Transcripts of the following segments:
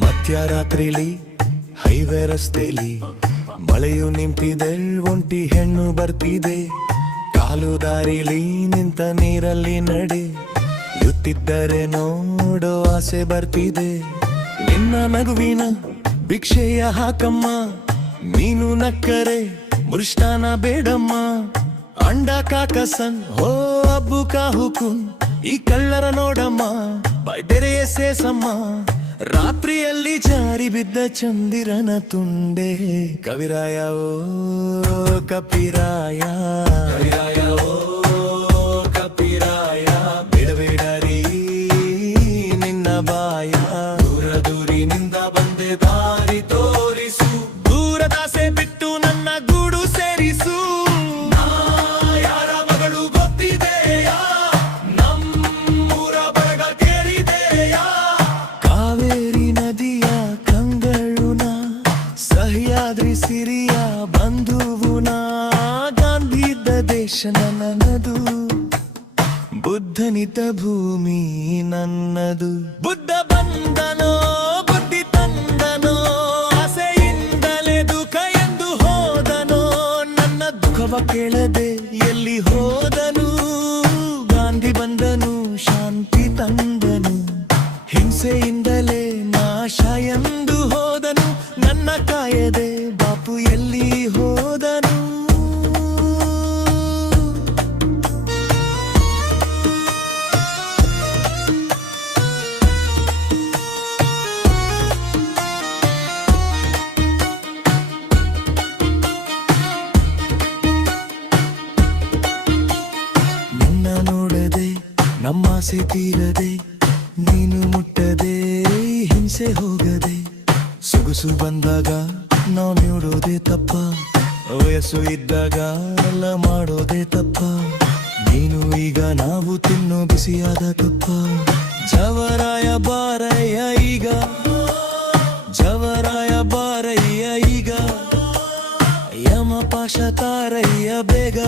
ಮಧ್ಯರಾತ್ರಿಲಿ highway ರಸ್ತೆಲಿ ಮಳೆಯು ನಿಂತಿದೆ, ಒಂಟಿ ಹೆಣ್ಣು ಬರ್ತಿದೆ. ಕಾಲು ದಾರಿಲಿ ನಿಂತ ನೀರಲ್ಲಿ ನಡೆ, ಯುತ್ತಿದ್ದರೆ ನೋಡೋ ಆಸೆ ಬರ್ತಿದೆ. ನಿನ್ನ ನಗುವಿನ ಭಿಕ್ಷೆಯ ಹಾಕಮ್ಮ, ನೀನು ನಕ್ಕರೆ ಮೃಷ್ಟಾನ ಬೇಡಮ್ಮ. ಅಂಡ ಕಾಕಸನ್ ಹೋ ಅಬ್ಬು ಕಾಹುಕುನ್, ಈ ಕಳ್ಳರ ನೋಡಮ್ಮ ಬೈದೆರೆಯ ಸೇಸಮ್ಮ. ರಾತ್ರಿಯಲ್ಲಿ ಜಾರಿ ಬಿದ್ದ ಚಂದಿರನ ತುಂಡೆ, ಕವಿರಾಯ ಓ ಕಪಿರಾಯ, ಕವಿರಾಯ ಓ ಕಪಿರಾಯ. ಬಿಡಬೇಡರಿ ನಿನ್ನ ಬಾಯ, ದೂರ ದೂರಿನಿಂದ ಬಂದೆ ದಾರಿ ತೋರಿಸು. ದೂರದಾಸೆ ಬಿಟ್ಟು ನನ್ನ ಗೂಡು ಸೇರಿಸು. ಯಾರ ಮಗಳು ಗೊತ್ತಿದೆಯಾ, ನಮ್ಮೂರ ಬಳಗ ಕೇಳಿದೆಯಾ. ಕಾವೇರಿ ನದಿಯ ಕಂಗಳುನ, ಸಹ್ಯಾದ್ರಿ ಸಿರಿಯ ಬಂಧುವುನ. ಗಾಂಧಿದ ದೇಶ ನನ್ನದು, ಬುದ್ಧನಿತ ಭೂಮಿ ನನ್ನದು. ಬುದ್ಧ ಬಂದನೋ ಬುದ್ಧಿ ತಂದನೋ, ಆಸೆಯಿಂದಲೇ ದುಃಖ ಎಂದು ಹೋದನೋ. ನನ್ನ ದುಃಖವ ಕೇಳದೆ ಎಲ್ಲಿ ಹೋದನು, ಗಾಂಧಿ ಬಂದನು ಶಾಂತಿ ತಂದನು. ಹಿಂಸೆಯಿಂದಲೇ ನಾಶ ಎಂದು ಹೋದನು, ನನ್ನ ಕಾಯದೆ ಬಾಪು ಎಲ್ಲಿ ಹೋದನು. ನಿನ್ನ ನೋಡದೆ ನಮ್ಮಾಸೆ ತೀರದೆ, ನೀನು ಮುಟ್ಟದೆ ಹಿಂಸೆ ಹೋಗದೆ. ಸೊಗಸು ಬಂದಾಗ ನಾವು ನೋಡೋದೇ ತಪ್ಪ, ವಯಸ್ಸು ಇದ್ದಾಗ ಎಲ್ಲ ಮಾಡೋದೇ ತಪ್ಪ. ನೀನು ಈಗ ನಾವು ತಿನ್ನೋ ಬಿಸಿಯಾದ ತುಪ್ಪ. ಜವರಾಯ ಬಾರಯ್ಯ ಈಗ, ಜವರಾಯ ಬಾರಯ್ಯ ಈಗ. ಯಮಪಾಶ ತಾರಯ್ಯ ಬೇಗ,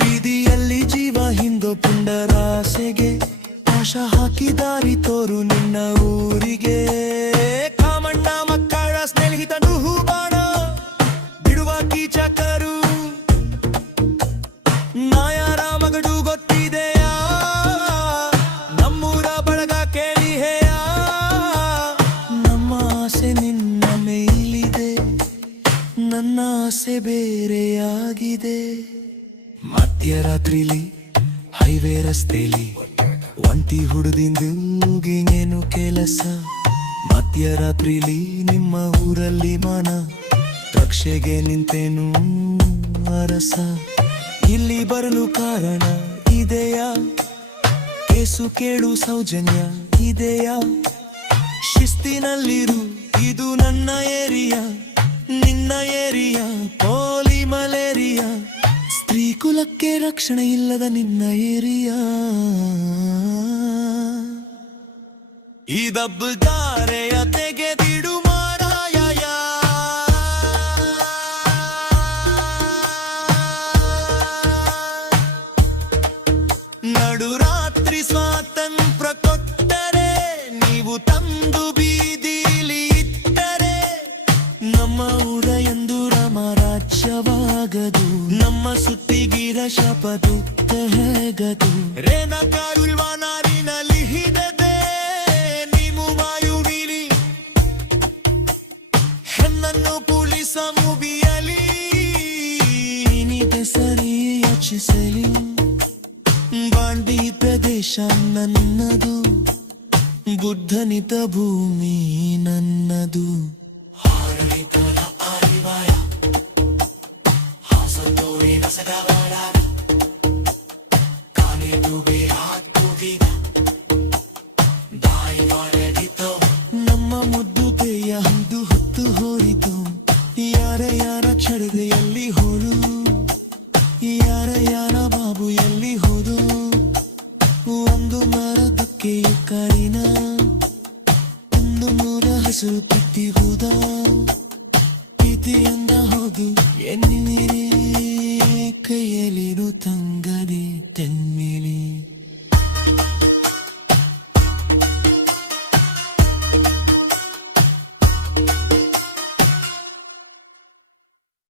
ಬೀದಿಯಲ್ಲಿ ಜೀವ ಹಿಂದೋ ಪುಂಡರಾಸೆಗೆ. ಆಶ ಹಾಕಿ ದಾರಿ ತೋರು ನಿನ್ನ ಊರಿಗೆ. ಕಾಮಣ್ಣ ಮಕ್ಕಳ ಸ್ನೇಹಿತನು ಹೂಬಾಣ, ಬಿಡುವ ಕೀಚಕರು ನಾಯರ ಮಗಡು ಗೊತ್ತಿದೆಯಾ. ನಮ್ಮೂರ ಬಳಗ ಕೇಳಿ ಹೇಯ, ನಮ್ಮ ಆಸೆ ನಿನ್ನ ಮೇಲಿದೆ, ನನ್ನ ಆಸೆ ಬೇರೆಯಾಗಿದೆ. ಮಧ್ಯರಾತ್ರಿಲಿ ಹೈವೇ ರಸ್ತೆಲಿ ಒಂಟಿ ಹುಡುದಿಂದು ಏನು ಕೆಲಸ. ಮಧ್ಯರಾತ್ರಿಲಿ ನಿಮ್ಮ ಊರಲ್ಲಿ ಮಾನ, ರಕ್ಷೆಗೆ ನಿಂತೇನು ಅರಸ. ಇಲ್ಲಿ ಬರಲು ಕಾರಣ ಇದೆಯಾ, ಕೇಸು ಕೇಳು ಸೌಜನ್ಯ ಇದೆಯಾ. ಶಿಸ್ತಿನಲ್ಲಿರು, ಇದು ನನ್ನ ಏರಿಯಾ, ನಿನ್ನ ಏರಿಯಾ ಪೋಲಿ ಮಲೇರಿಯಾ. ಸ್ತ್ರೀ ಕುಲಕ್ಕೆ ರಕ್ಷಣೆ ಇಲ್ಲದ ನಿನ್ನ ಏರಿಯಾ. ಈ ದಬ್ಬುಗಾರೆಯ ತೆಗೆದಿಡು ಮಾರಾಯ. ನಡು ರಾತ್ರಿ ಸ್ವಾತಂತ್ರ್ಯ ಕೊಟ್ಟರೆ, ನೀವು ತಂದು ಬೀದಿಲಿ ಇಟ್ಟರೆ, ನಮ್ಮ ಊರ ಎಂದು ರಾಮರಾಜ್ಯವಾಗದು. ನಮ್ಮ ಸುತ್ತಿಗಿರ ಶಪದು ಹೇಗದು. ರೇನ ಕಾರುಲ್ವಾ ನಾರಿನಲ್ಲಿ ಹಿಡದೆ, ನೀವು ವಾಯುವಿಲಿ ಹೆಣ್ಣನ್ನು ಪೊಲೀಸ ಮುಗಿಯಲಿ. ನಿನಗೆ ಸರಿ ಯೋಚಿಸಲಿ, ಬಾಂಡಿ ಪ್ರದೇಶ ನನ್ನದು, ಬುದ್ಧನಿತ ಭೂಮಿ ನನ್ನದು. ನಮ್ಮ ಮುದ್ದು ಬೇಯ ಹಂದು ಹೊತ್ತು ಹೋಯಿತು, ಯಾರ ಯಾರ ಚಡದೆಯಲ್ಲಿ ಹೋಳು. ಯಾರ ಯಾರ ಬಾಬು ಹೆಸರು ತಿತ್ತಿ ಹೋದ ಪ್ರೀತಿ ಎಂದ ಹೌದು ಎನ್ನಿ